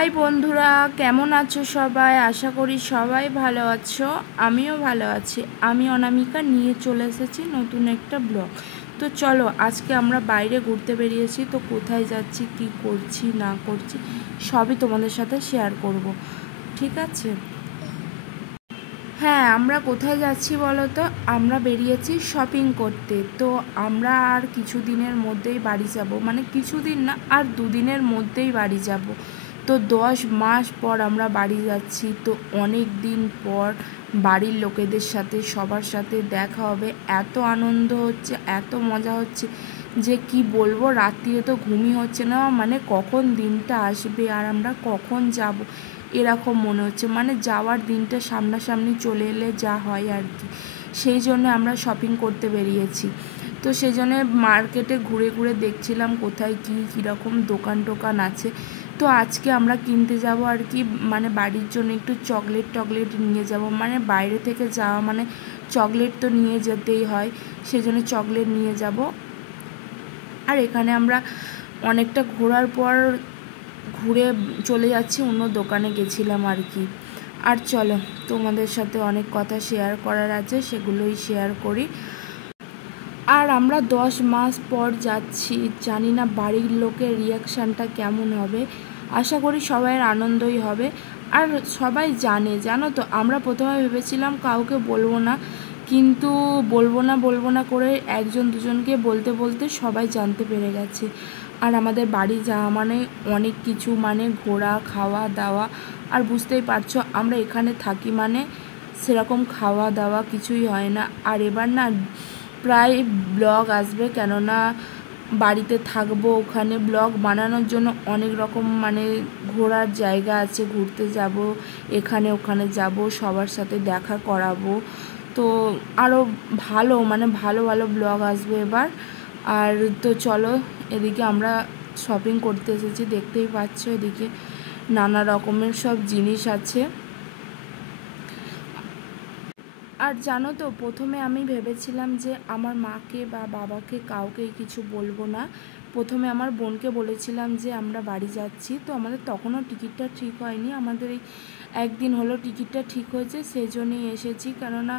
High বন্ধুরা, কেমন আছো সবাই? আশা করি সবাই ভালো আছো। আমিও ভালো আছি। আমি অনামিকা নিয়ে চলে এসেছি নতুন একটা ব্লগ। তো চলো, আজকে আমরা বাইরে ঘুরতে বেরিয়েছি। তো কোথায় যাচ্ছি, কি করছি না করছি সবই তোমাদের সাথে শেয়ার করব, ঠিক আছে? হ্যাঁ, আমরা কোথায় যাচ্ছি বলো তো? আমরা বেরিয়েছি শপিং করতে। তো আমরা আর কিছুদিনের মধ্যেই বাড়ি যাব, মানে কিছুদিন না, আর দুদিনের মধ্যেই বাড়ি যাব। তো 10 মাস পর আমরা বাড়ি যাচ্ছি। তো অনেক দিন পর বাড়ির লোকেদের সাথে সবার সাথে দেখা হবে। এত আনন্দ হচ্ছে, এত মজা হচ্ছে যে কি বলবো। রাত্রিরে তো ঘুমই হচ্ছে না, মানে কখন দিনটা আসবে আর আমরা কখন যাব এরকম মনে হচ্ছে। মানে যাওয়ার দিনটা সামনাসামনি চলে এলে যা হয় আর কি। সেই জন্য আমরা শপিং করতে বেরিয়েছি। তো সেই জন্য মার্কেটে ঘুরে ঘুরে দেখছিলাম কোথায় কী কীরকম দোকান টোকান আছে। তো আজকে আমরা কিনতে যাব আর কি, মানে বাড়ির জন্য একটু চকলেট নিয়ে যাব। মানে বাইরে থেকে যাওয়া মানে চকলেট তো নিয়ে যেতেই হয়, সেজন্য চকলেট নিয়ে যাব। আর এখানে আমরা অনেকটা ঘোরার পর ঘুরে চলে যাচ্ছি, অন্য দোকানে গেছিলাম আর কি। আর চলো, তোমাদের সাথে অনেক কথা শেয়ার করার আছে, সেগুলোই শেয়ার করি। আর আমরা 10 মাস পর যাচ্ছি, জানি না বাড়ির লোকের রিয়াকশানটা কেমন হবে। আশা করি সবাইয়ের আনন্দই হবে। আর সবাই জানো তো, আমরা প্রথমে ভেবেছিলাম কাউকে বলবো না, কিন্তু বলবো না করে একজন দুজনকে বলতে বলতে সবাই জানতে পেরে গেছে। আর আমাদের বাড়ি যাওয়া মানে অনেক কিছু, মানে ঘোরা, খাওয়া দাওয়া। আর বুঝতেই পারছো, আমরা এখানে থাকি মানে সেরকম খাওয়া দাওয়া কিছুই হয় না। আর এবার না প্রায় ব্লগ আসবে, কেননা বাড়িতে থাকবো, ওখানে ব্লগ বানানোর জন্য অনেক রকম মানে ঘোরার জায়গা আছে, ঘুরতে যাব, এখানে ওখানে যাব, সবার সাথে দেখা করাবো। তো আরও ভালো মানে ভালো ভালো ব্লগ আসবে এবার। আর তো চলো, এদিকে আমরা শপিং করতে এসেছি, দেখতেই পাচ্ছ এদিকে নানা রকমের সব জিনিস আছে। আর জানো তো, প্রথমে আমি ভেবেছিলাম যে আমার মাকে বা বাবাকে কাউকেই কিছু বলবো না। প্রথমে আমার বোনকে বলেছিলাম যে আমরা বাড়ি যাচ্ছি। তো আমাদের তখনও টিকিটটা ঠিক হয়নি, আমাদের এই একদিন হলো টিকিটটা ঠিক হয়েছে, সেই জন্যই এসেছি। কেননা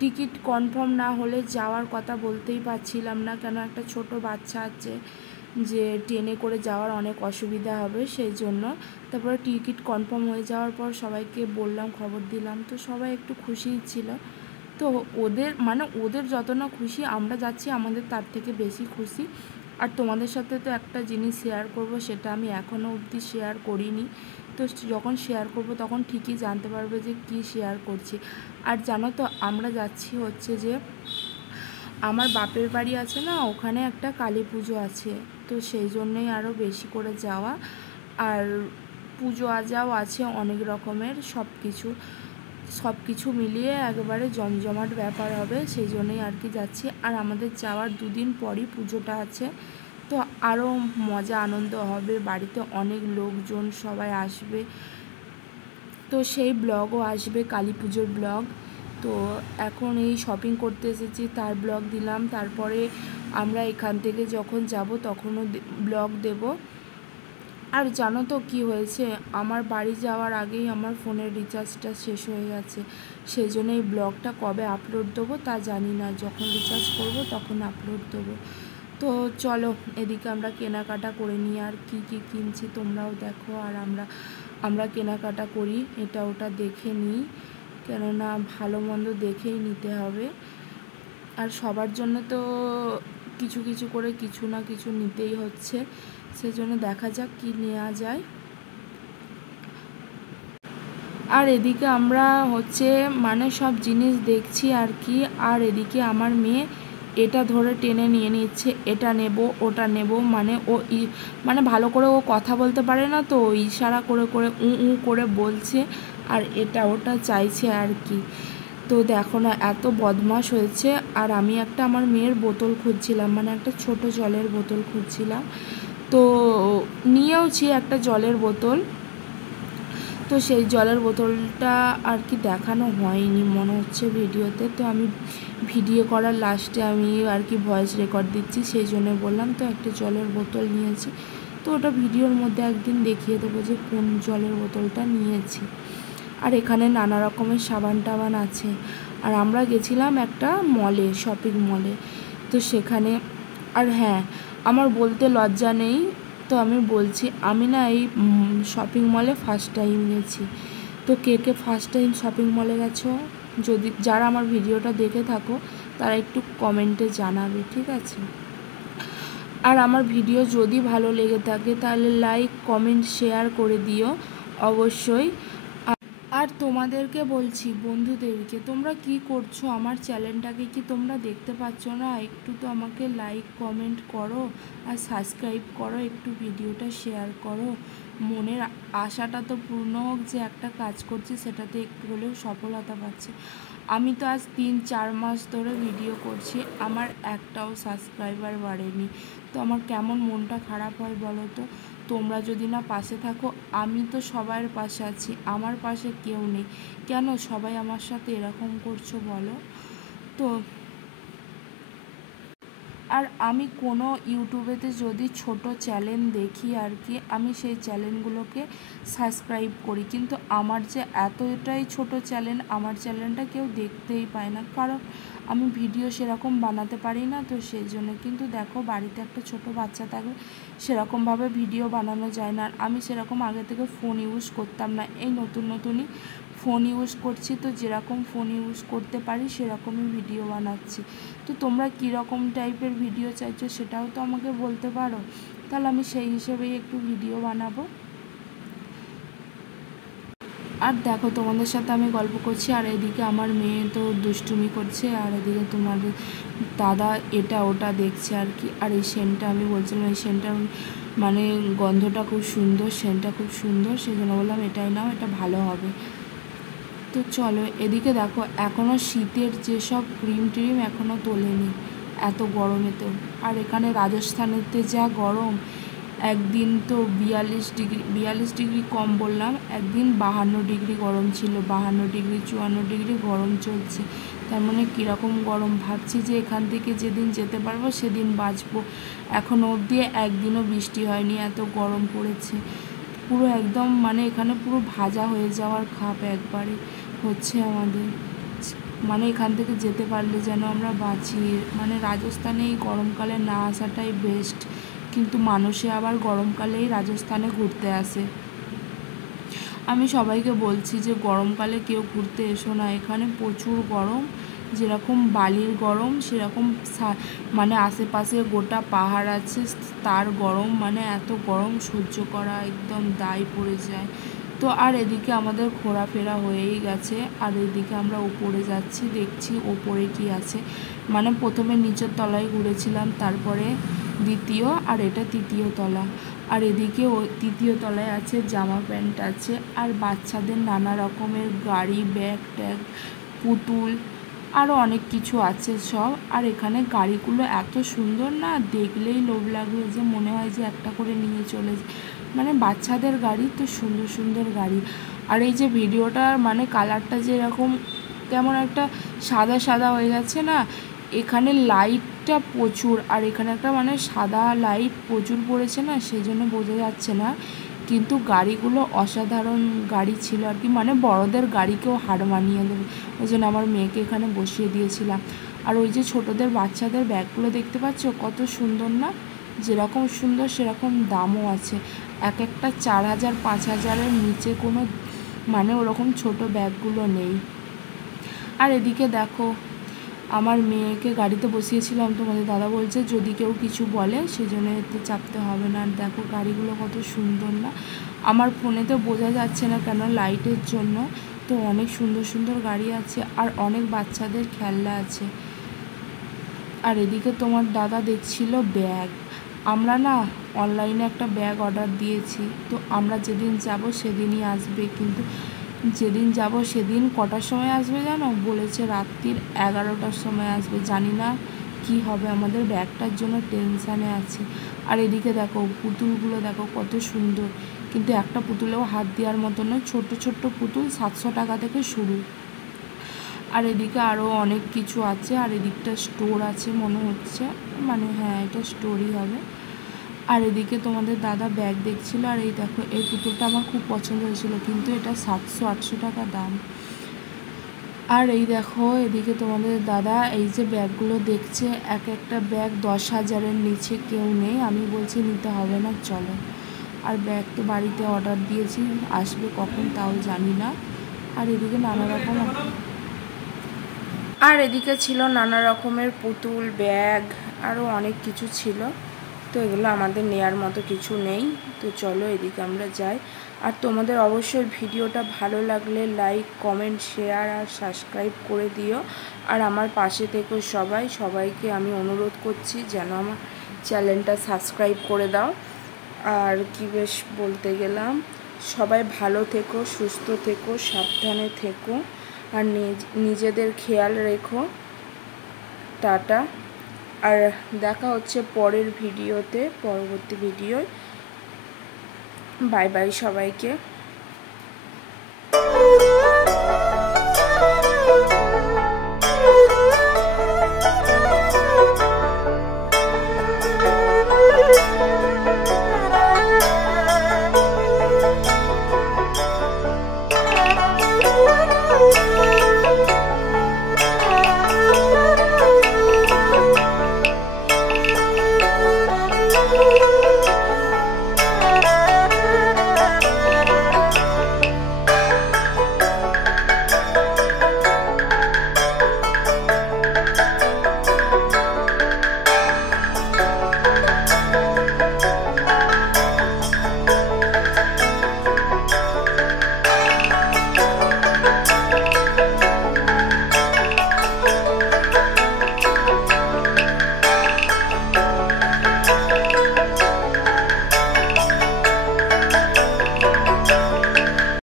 টিকিট কনফার্ম না হলে যাওয়ার কথা বলতেই পারছিলাম না, কেন একটা ছোট বাচ্চা আছে, যে ট্রেনে করে যাওয়ার অনেক অসুবিধা হবে, সেই জন্য। তারপরে টিকিট কনফার্ম হয়ে যাওয়ার পর সবাইকে বললাম, খবর দিলাম। তো সবাই একটু খুশিই ছিল। তো ওদের যত না খুশি, আমরা যাচ্ছি আমাদের তার থেকে বেশি খুশি। আর তোমাদের সাথে তো একটা জিনিস শেয়ার করব, সেটা আমি এখনও অবধি শেয়ার করিনি। তো যখন শেয়ার করব তখন ঠিকই জানতে পারবে যে কি শেয়ার করছি। আর জানো তো, আমরা যাচ্ছি হচ্ছে যে আমার বাপের বাড়ি আছে না, ওখানে একটা কালী পুজো আছে। তো সেই জন্যই আরও বেশি করে যাওয়া। আর পুজো আজাও আছে অনেক রকমের, সব কিছু মিলিয়ে একেবারে জমজমাট ব্যাপার হবে, সেই জন্যই আর কি যাচ্ছি। আর আমাদের যাওয়ার দুদিন পরই পুজোটা আছে। তো আরও মজা আনন্দ হবে, বাড়িতে অনেক লোকজন সবাই আসবে। তো সেই ব্লগও আসবে, কালী পুজোর ব্লগ। তো এখন এই শপিং করতে এসেছি, তার ব্লগ দিলাম। তারপরে আমরা এখান থেকে যখন যাব তখনও ব্লগ দেব। আর জানো তো কি হয়েছে, আমার বাড়ি যাওয়ার আগেই আমার ফোনের রিচার্জটা শেষ হয়ে গেছে। সেই জন্য এই ব্লগটা কবে আপলোড দেবো তা জানি না, যখন রিচার্জ করব তখন আপলোড দেবো। তো চলো, এদিকে আমরা কেনাকাটা করে নিই। আর কি কি কিনছি তোমরাও দেখো, আর আমরা কেনাকাটা করি, এটা ওটা দেখে নিই, কেননা ভালো মন্দ দেখেই নিতে হবে। আর সবার জন্য তো কিছু কিছু করে কিছু না কিছু নিতেই হচ্ছে, সেজন্য দেখা যাক কি নেওয়া যায়। আর এদিকে আমরা হচ্ছে মানে সব জিনিস দেখছি আর কি। আর এদিকে আমার মেয়ে এটা ধরে টেনে নিয়ে নিচ্ছে, এটা নেব ওটা নেব, মানে মানে ভালো করে ও কথা বলতে পারে না, তো ইশারা করে করে করে বলছে আর এটা ওটা চাইছে আর কি। তো দেখো না, এত বদমাশ হয়েছে। আর আমি একটা আমার মেয়ের বোতল খুঁজছিলাম, মানে একটা ছোট জলের বোতল খুঁজছিলাম। তো নিয়েওছি একটা জলের বোতল। তো সেই জলের বোতলটা আর কি দেখানো হয়নি মনে হচ্ছে ভিডিওতে। তো আমি ভিডিও করার লাস্টে আমি আর কি ভয়েস রেকর্ড দিচ্ছি, সেই জন্য বললাম। তো একটা জলের বোতল নিয়েছি। তো তো ওটা ভিডিওর মধ্যে একদিন দেখিয়ে দেবো যে কোন জলের বোতলটা নিয়েছি। আর এখানে নানা রকমের সাবান টাবান আছে। আর আমরা গেছিলাম একটা মলে, শপিং মলে। তো সেখানে, আর হ্যাঁ, আমার বলতে লজ্জা নেই, তো আমি বলছি, আমি না এই শপিং মলে ফার্স্ট টাইম গেছি। তো কে কে ফার্স্ট টাইম শপিং মলে গেছো, যদি যারা আমার ভিডিওটা দেখে থাকো তারা একটু কমেন্টে জানাবে, ঠিক আছে? আর আমার ভিডিও যদি ভালো লেগে থাকে তাহলে লাইক কমেন্ট শেয়ার করে দিও অবশ্যই। আর তোমাদেরকে বলছি, বন্ধুদেরকে, তোমরা কি করছো? আমার চ্যানেলটাকে কি তোমরা দেখতে পাচ্ছ না? একটু তো আমাকে লাইক কমেন্ট করো আর সাবস্ক্রাইব করো, একটু ভিডিওটা শেয়ার করো। মনের আশাটা তো পূর্ণ হোক যে একটা কাজ করছি সেটাতে একটু হলেও সফলতা পাচ্ছি। আমি তো আজ 3-4 মাস ধরে ভিডিও করছি, আমার একটাও সাবস্ক্রাইবার বাড়েনি। তো আমার কেমন মনটা খারাপ হয় বলো তো? তোমরা যদি না পাশে থাকো, আমি তো সবার পাশে আছি, আমার পাশে কেউ নেই। কেন সবাই আমার সাথে এরকম করছো বলো তো? আর আমি কোনো ইউটিউবেতে যদি ছোট চ্যানেল দেখি আর কি, আমি সেই চ্যানেলগুলোকে সাবস্ক্রাইব করি, কিন্তু আমার যে এতটাই ছোট চ্যানেল, আমার চ্যানেলটা কেউ দেখতেই পায় না, কারণ আমি ভিডিও সেরকম বানাতে পারি না। তো সেই জন্য কিন্তু দেখো, বাড়িতে একটা ছোট বাচ্চা থাকলে সেরকমভাবে ভিডিও বানানো যায় না। আর আমি সেরকম আগে থেকে ফোন ইউজ করতাম না, এই নতুনই ফোন ইউজ করছি। তো যেরকম ফোন ইউজ করতে পারি সেরকমই ভিডিও বানাচ্ছি। তো তোমরা কীরকম টাইপের ভিডিও চাইছো সেটাও তো আমাকে বলতে পারো, তাহলে আমি সেই হিসেবেই একটু ভিডিও বানাবো। আর দেখো, তোমাদের সাথে আমি গল্প করছি আর এদিকে আমার মেয়ে তো দুষ্টুমি করছে, আর এদিকে তোমাদের দাদা এটা ওটা দেখছে আর কি। আর এই সেন্টটা আমি বলছিলাম, এই সেন্টটার মানে গন্ধটা খুব সুন্দর, সেন্টটা খুব সুন্দর, সেই জন্য বললাম এটাই নাও, এটা ভালো হবে। তো চলো, এদিকে দেখো এখনও শীতের যেসব ক্রিম ট্রিম এখনও তোলেনি এত গরমেতেও। আর এখানে রাজস্থানেতে যা গরম, একদিন তো 42 ডিগ্রি কম বললাম, একদিন 52 ডিগ্রি গরম ছিল, 52 ডিগ্রি 54 ডিগ্রি গরম চলছে। তার মানে কীরকম গরম, ভাবছি যে এখান থেকে যেদিন যেতে পারবো সেদিন বাঁচবো। এখনও অবধি একদিনও বৃষ্টি হয়নি, এত গরম পড়েছে। পুরো একদম মানে এখানে পুরো ভাজা হয়ে যাওয়ার খাপ একবারে হচ্ছে আমাদের। মানে এখান থেকে যেতে পারলে যেন আমরা বাঁচি। মানে রাজস্থানে এই গরমকালে না আসাটাই বেস্ট, কিন্তু মানুষে আবার গরমকালেই রাজস্থানে ঘুরতে আসে। আমি সবাইকে বলছি যে গরমকালে কেউ ঘুরতে এসো না, এখানে প্রচুর গরম, যেরকম বালির গরম সেরকম মানে আশেপাশে গোটা পাহাড় আছে, তার গরম, মানে এত গরম সহ্য করা একদম দায় পড়ে যায়। তো আর এদিকে আমাদের ঘোরাফেরা হয়েই গেছে, আর এদিকে আমরা উপরে যাচ্ছি, দেখছি ওপরে কি আছে। মানে প্রথমে নিচের তলায় ঘুরেছিলাম, তারপরে দ্বিতীয়, আর এটা তৃতীয় তলা। আর এদিকে তৃতীয় তলায় আছে জামা প্যান্ট আছে, আর বাচ্চাদের নানা রকমের গাড়ি, ব্যাগ ট্যাগ, পুতুল, আরও অনেক কিছু আছে সব। আর এখানে গাড়িগুলো এত সুন্দর না, দেখলেই লোভ লাগবে, যে মনে হয় যে একটা করে নিয়ে চলে যায়। মানে বাচ্চাদের গাড়ি তো সুন্দর সুন্দর গাড়ি। আর এই যে ভিডিওটার মানে কালারটা যে এরকম কেমন একটা সাদা সাদা হয়ে যাচ্ছে না, এখানে লাইটটা প্রচুর, আর এখানে একটা মানে সাদা লাইট প্রচুর পড়েছে না, সেই জন্য বোঝা যাচ্ছে না, কিন্তু গাড়িগুলো অসাধারণ গাড়ি ছিল আর কি। মানে বড়দের গাড়িকেও হার মানিয়ে দেবে, ওই জন্য আমার মেয়েকে এখানে বসিয়ে দিয়েছিলাম। আর ওই যে ছোটোদের বাচ্চাদের ব্যাগগুলো দেখতে পাচ্ছ কত সুন্দর না, যেরকম সুন্দর সেরকম দামও আছে। এক একটা 4,000 5,000-এর নিচে কোনো মানে ওরকম ছোট ব্যাগগুলো নেই। আর এদিকে দেখো, আমার মেয়েকে গাড়িতে বসিয়েছিলাম, তোমাদের দাদা বলছে যদি কেউ কিছু বলে সেজন্য এতে চাপতে হবে না। আর দেখো গাড়িগুলো কত সুন্দর না, আমার ফোনেতে বোঝা যাচ্ছে না কেন লাইটের জন্য। তো অনেক সুন্দর সুন্দর গাড়ি আছে, আর অনেক বাচ্চাদের খেলনা আছে। আর এদিকে তোমার দাদা দেখছিল ব্যাগ। আমরা না অনলাইনে একটা ব্যাগ অর্ডার দিয়েছি, তো আমরা যেদিন যাব সেদিনই আসবে, কিন্তু যেদিন যাব সেদিন কটার সময় আসবে জানো? বলেছে রাত্রির 11টার সময় আসবে। জানি না কি হবে, আমাদের ব্যাগটার জন্য টেনশানে আছে। আর এদিকে দেখো পুতুলগুলো দেখো কত সুন্দর, কিন্তু একটা পুতুলেও হাত দেওয়ার মতো নয়, ছোট্ট ছোট্ট পুতুল 700 টাকা থেকে শুরু। আর এদিকে আরও অনেক কিছু আছে, আর এদিকটা স্টোর আছে মনে হচ্ছে, মানে হ্যাঁ এটা স্টোরই হবে। আর এদিকে তোমাদের দাদা ব্যাগ দেখছিল। আর এই দেখো, এই পুতুলটা আমার খুব পছন্দ হয়েছিল, কিন্তু এটা 700-800 টাকা দাম। আর এই দেখো, এদিকে তোমাদের দাদা এই যে ব্যাগগুলো দেখছে, এক একটা ব্যাগ 10,000-এর নিচে কেউ নেই। আমি বলছি নিতে হবে না, চলো। আর ব্যাগ তো বাড়িতে অর্ডার দিয়েছি, আসবে কখন তাও জানি না। আর এদিকে ছিল নানা রকমের পুতুল, ব্যাগ, আরও অনেক কিছু ছিল। তো এগুলো আমাদের নেয়ার মতো কিছু নেই। তো চলো এদিকে আমরা যাই। আর তোমাদের অবশ্যই ভিডিওটা ভালো লাগলে লাইক, কমেন্ট, শেয়ার আর সাবস্ক্রাইব করে দিও। আর আমার পাশে থেকো সবাইকে আমি অনুরোধ করছি যেন আমার চ্যানেলটা সাবস্ক্রাইব করে দাও। আর কি বেশ বলতে গেলাম, সবাই ভালো থেকো, সুস্থ থেকো, সাবধানে থেকো, আর নিজেদের খেয়াল রেখো। টাটা। আর দেখা হচ্ছে পরবর্তী ভিডিওয়। বাই বাই সবাইকে।